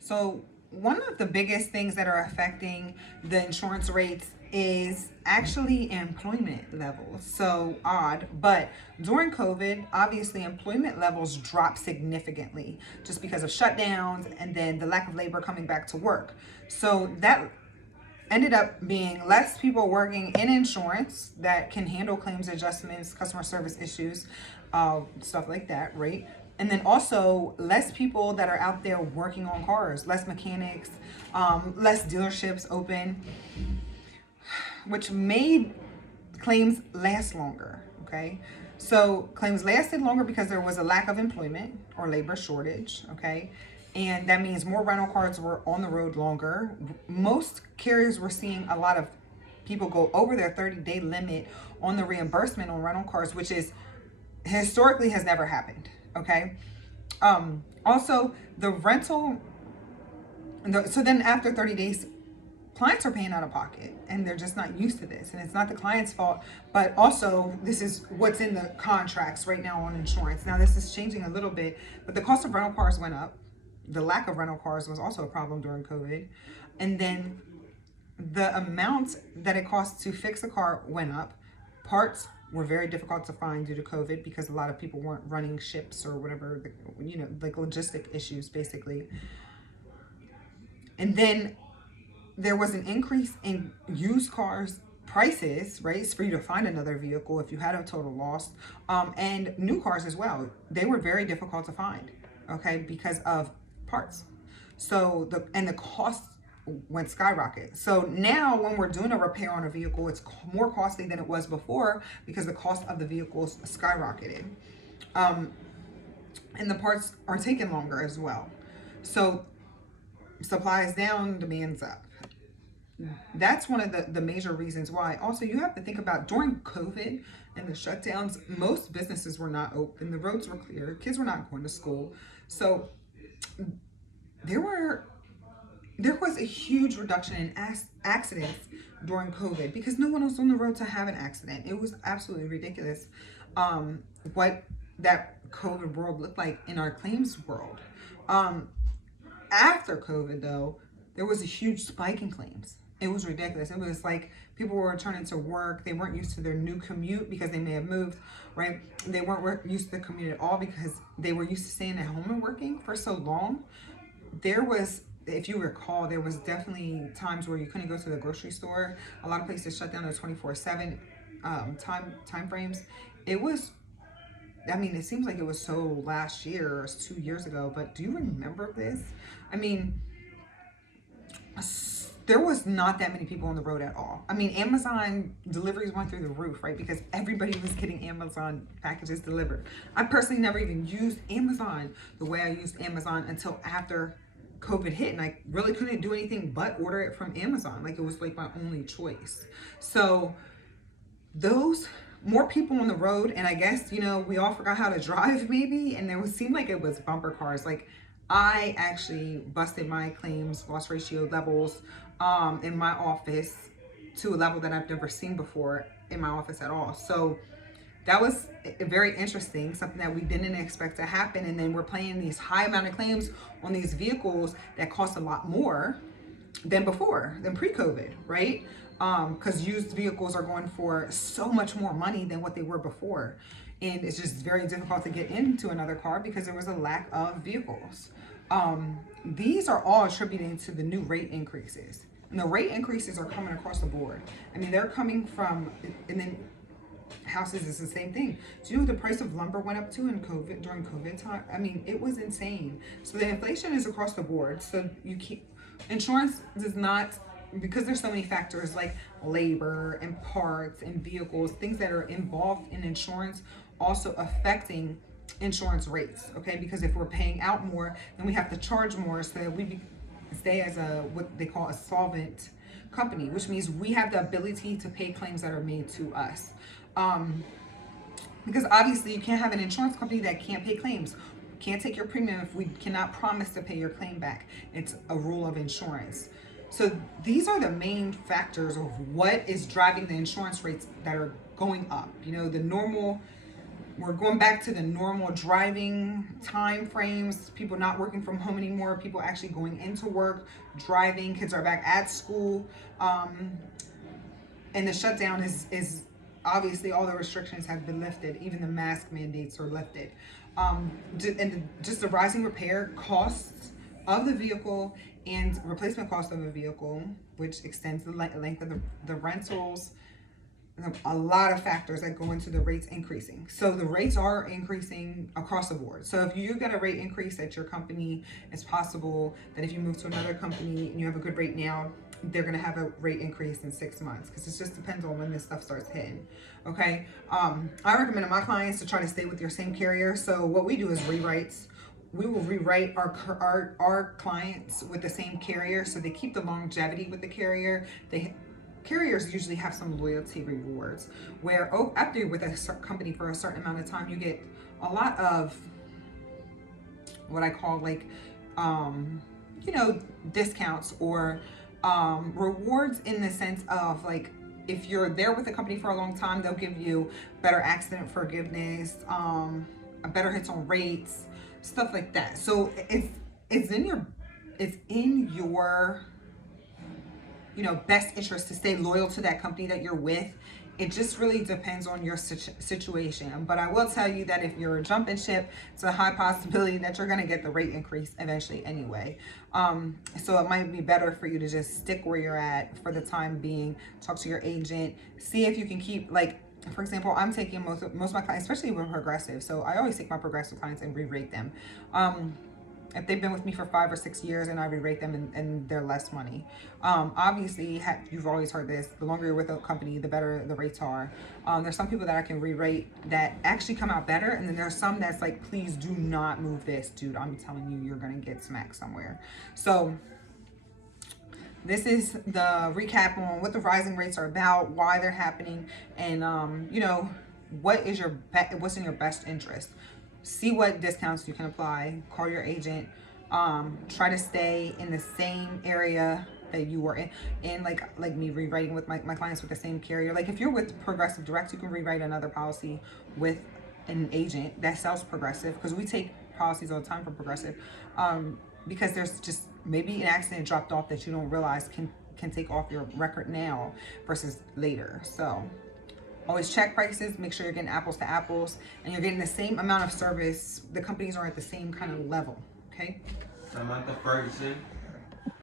So one of the biggest things that are affecting the insurance rates is actually employment levels. So odd, but during COVID, obviously employment levels dropped significantly just because of shutdowns and then the lack of labor coming back to work. So that ended up being less people working in insurance that can handle claims adjustments, customer service issues, stuff like that, right? And then also less people that are out there working on cars, less mechanics, less dealerships open, which made claims last longer. Okay. So claims lasted longer because there was a lack of employment or labor shortage. Okay. And that means more rental cars were on the road longer. Most carriers were seeing a lot of people go over their 30-day limit on the reimbursement on rental cars, which is historically has never happened. Okay. Also, the rental, so then after 30 days, clients are paying out of pocket and they're just not used to this, and it's not the client's fault, but also this is what's in the contracts right now on insurance. Now this is changing a little bit, but the cost of rental cars went up. The lack of rental cars was also a problem during COVID, and then the amount that it costs to fix a car went up. Parts were very difficult to find due to COVID because a lot of people weren't running ships or whatever, like logistic issues basically. And then there was an increase in used cars prices, right? It's for you to find another vehicle if you had a total loss, and new cars as well. They were very difficult to find, okay, because of parts. So the cost went skyrocket. So now when we're doing a repair on a vehicle, it's more costly than it was before because the cost of the vehicles skyrocketed, and the parts are taking longer as well. So supply is down, demand's up. That's one of the major reasons why. Also, you have to think about during COVID and the shutdowns, most businesses were not open, the roads were clear, kids were not going to school. So there was a huge reduction in accidents during COVID because no one was on the road to have an accident. It was absolutely ridiculous what that COVID world looked like in our claims world. After COVID, though, there was a huge spike in claims. It was ridiculous. It was like people were returning to work. They weren't used to their new commute because they may have moved, right? They weren't used to the commute at all because they were used to staying at home and working for so long. There was, if you recall, there was definitely times where you couldn't go to the grocery store. A lot of places shut down their 24/7 time frames. It was, I mean, it seems like it was so last year or 2 years ago, but do you remember this? I mean, there was not that many people on the road at all. I mean, Amazon deliveries went through the roof, right? Because everybody was getting Amazon packages delivered. I personally never even used Amazon the way I used Amazon until after COVID hit, and I really couldn't do anything but order it from Amazon. Like, it was like my only choice. So those more people on the road, and I guess, we all forgot how to drive maybe, and seemed like it was bumper cars. Like, I actually busted my claims loss ratio levels in my office to a level that I've never seen before in my office at all. So that was very interesting, something that we didn't expect to happen. And then we're paying these high amount of claims on these vehicles that cost a lot more than before, than pre-COVID, right? Because used vehicles are going for so much more money than what they were before. And it's just very difficult to get into another car because there was a lack of vehicles. These are all attributing to the new rate increases. And the rate increases are coming across the board. I mean, they're coming from, and then houses is the same thing. Do you know what the price of lumber went up to during COVID time? I mean, it was insane. So the inflation is across the board. So insurance does not, because there's so many factors like labor and parts and vehicles, things that are involved in insurance also affecting insurance rates, okay? Because if we're paying out more, then we have to charge more so that we stay as what they call a solvent company, which means we have the ability to pay claims that are made to us. Because obviously you can't have an insurance company that can't pay claims, can't take your premium if we cannot promise to pay your claim back. It's a rule of insurance. So these are the main factors of what is driving the insurance rates that are going up. The normal We're going back to the normal driving time frames, people not working from home anymore, people actually going into work, driving, kids are back at school. And the shutdown is obviously all the restrictions have been lifted, even the mask mandates are lifted. And just the rising repair costs of the vehicle and replacement cost of a vehicle, which extends the length of the rentals. A lot of factors that go into the rates increasing. So the rates are increasing across the board. So if you get a rate increase at your company, it's possible that if you move to another company and you have a good rate now, they're going to have a rate increase in 6 months, because it just depends on when this stuff starts hitting. Okay. I recommend to my clients to try to stay with your same carrier. So what we do is rewrites. We will rewrite our clients with the same carrier, so they keep the longevity with the carrier. Carriers usually have some loyalty rewards where, after you're with a company for a certain amount of time, you get a lot of what I call like, discounts or rewards, in the sense of like, if you're there with the company for a long time, they'll give you better accident forgiveness, a better hits on rates, stuff like that. So it's in your best interest to stay loyal to that company that you're with. It just really depends on your situation. But I will tell you that if you're jumping ship, it's a high possibility that you're going to get the rate increase eventually anyway. So it might be better for you to just stick where you're at for the time being. Talk to your agent. See if you can keep, like, for example, I'm taking most of my clients, especially with Progressive. So I always take my Progressive clients and re-rate them. If they've been with me for 5 or 6 years, and I re-rate them, and they're less money. Obviously, you've always heard this, the longer you're with a company, the better the rates are. There's some people that I can re-rate that actually come out better, and then there's some that's like, please do not move this, dude. I'm telling you, you're going to get smacked somewhere. So this is the recap on what the rising rates are about, why they're happening, and what's in your best interest. See what discounts you can apply. Call your agent. Try to stay in the same area that you were in like me rewriting with my clients with the same carrier. Like if you're with Progressive Direct, you can rewrite another policy with an agent that sells Progressive, because we take policies all the time from Progressive, because there's just maybe an accident dropped off that you don't realize can take off your record now versus later. So always check prices, make sure you're getting apples to apples, and you're getting the same amount of service. The companies are at the same kind of level, okay? Samantha Ferguson.